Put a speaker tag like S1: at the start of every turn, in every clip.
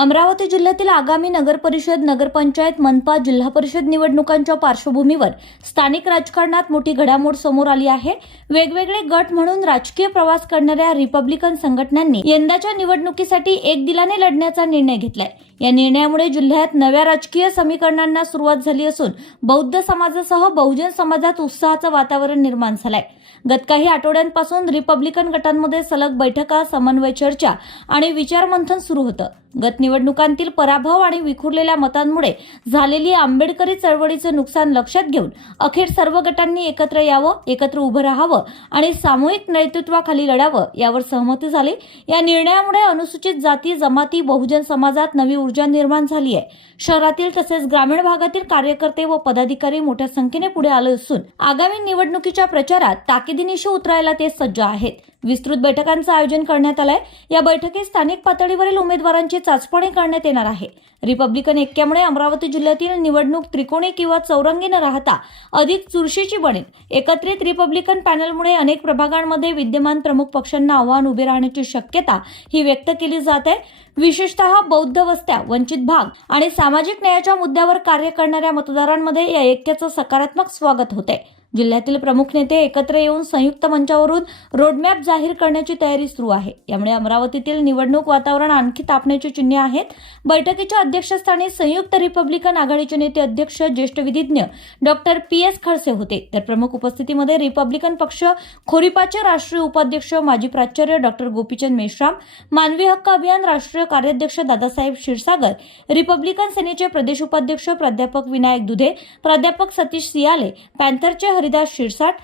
S1: अमरावती जिल्ह्यातील आगामी नगरपरिषद नगरपंचायत मनपा जिल्हा परिषद निवडणुकांच्या पार्श्वभूमीवर स्थानिक राजकारणात मोठी घडामोड समोर आली आहे. वेगवेगळे गट म्हणून राजकीय प्रवास करणाऱ्या रिपब्लिकन संघटनांनी यंदाच्या निवडणुकीसाठी एक दिलाने लढण्याचा निर्णय घेतलाय. या निर्णयामुळे जिल्ह्यात नव्या राजकीय समीकरणांना सुरुवात झाली असून बौद्ध समाजासह बहुजन समाजात उत्साहाचं वातावरण निर्माण झालंय. गत काही आठवड्यांपासून रिपब्लिकन गटांमध्ये सलग बैठका समन्वय चर्चा आणि विचारमंथन सुरू होतं. गत निवडणुकांतील पराभव आणि विखुरलेल्या मतांमुळे झालेली आंबेडकरी चळवळीचं नुकसान लक्षात घेऊन अखेर सर्व गटांनी एकत्र यावं एकत्र उभं राहावं आणि सामूहिक नेतृत्वाखाली लढावं यावर सहमती झाली. या निर्णयामुळे अनुसूचित जाती जमाती बहुजन समाजात नवी ऊर्जा निर्माण झाली आहे. शहरातील तसेच ग्रामीण भागातील कार्यकर्ते व पदाधिकारी मोठ्या संख्येने पुढे आले असून आगामी निवडणुकीच्या प्रचारात ताकिदीनिशी उतरायला ते सज्ज आहेत. विस्तृत बैठकांचं आयोजन करण्यात आलंय. या बैठकीत स्थानिक पातळीवरील उमेदवारांची चाचपणी करण्यात येणार आहे. रिपब्लिकन एक्क्यामुळे अमरावती जिल्ह्यातील निवडणूक त्रिकोणी किंवा चौरंगी न राहता अधिक चुरशीची बनेल. एकत्रित रिपब्लिकन पॅनलमुळे अनेक प्रभागांमध्ये विद्यमान प्रमुख पक्षांना आव्हान उभे राहण्याची शक्यता ही व्यक्त केली जात आहे. विशेषतः बौद्ध वस्त्या वंचित भाग आणि सामाजिक न्यायाच्या मुद्द्यावर कार्य करणाऱ्या मतदारांमध्ये या ऐक्याचं सकारात्मक स्वागत होते जिल्ह्यातील प्रमुख नेते एकत्र येऊन संयुक्त मंचावरून रोडमॅप जाहीर करण्याची तयारी सुरू आहे. यामुळे अमरावतीतील निवडणूक वातावरण आणखी तापण्याची चिन्हे आहेत. बैठकीच्या अध्यक्षस्थानी संयुक्त रिपब्लिकन आघाडीचे नेते अध्यक्ष ज्येष्ठ विधिज्ञ डॉक्टर पी एस खडसे होते. तर प्रमुख उपस्थितीमध्ये रिपब्लिकन पक्ष खोरीपाचे राष्ट्रीय उपाध्यक्ष माजी प्राचार्य डॉक्टर गोपीचंद मेश्राम मानवी हक्क अभियान राष्ट्रीय कार्याध्यक्ष दादासाहेब क्षीरसागर रिपब्लिकन सेनेचे प्रदेश उपाध्यक्ष प्राध्यापक विनायक दुधे प्राध्यापक सतीश सियाले पॅन्थरचे Haridas Shirsat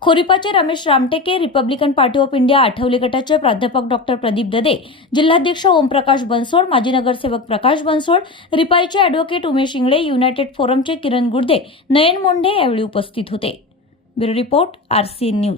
S1: खोरीपाचे Ramesh Ramteke Republican Party of India Athawale गटाचे प्राध्यापक डॉक्टर प्रदीप ददे जिल्हाध्यक्ष ओमप्रकाश बनसोड माजी नगरसेवक प्रकाश बनसोड रिपाईचे अॅडव्होकेट उमेश इंगळे युनायटेड फोरमचे किरण गुडदे नयन मोंढे यावेळी उपस्थित होते. Bureau report RCN news.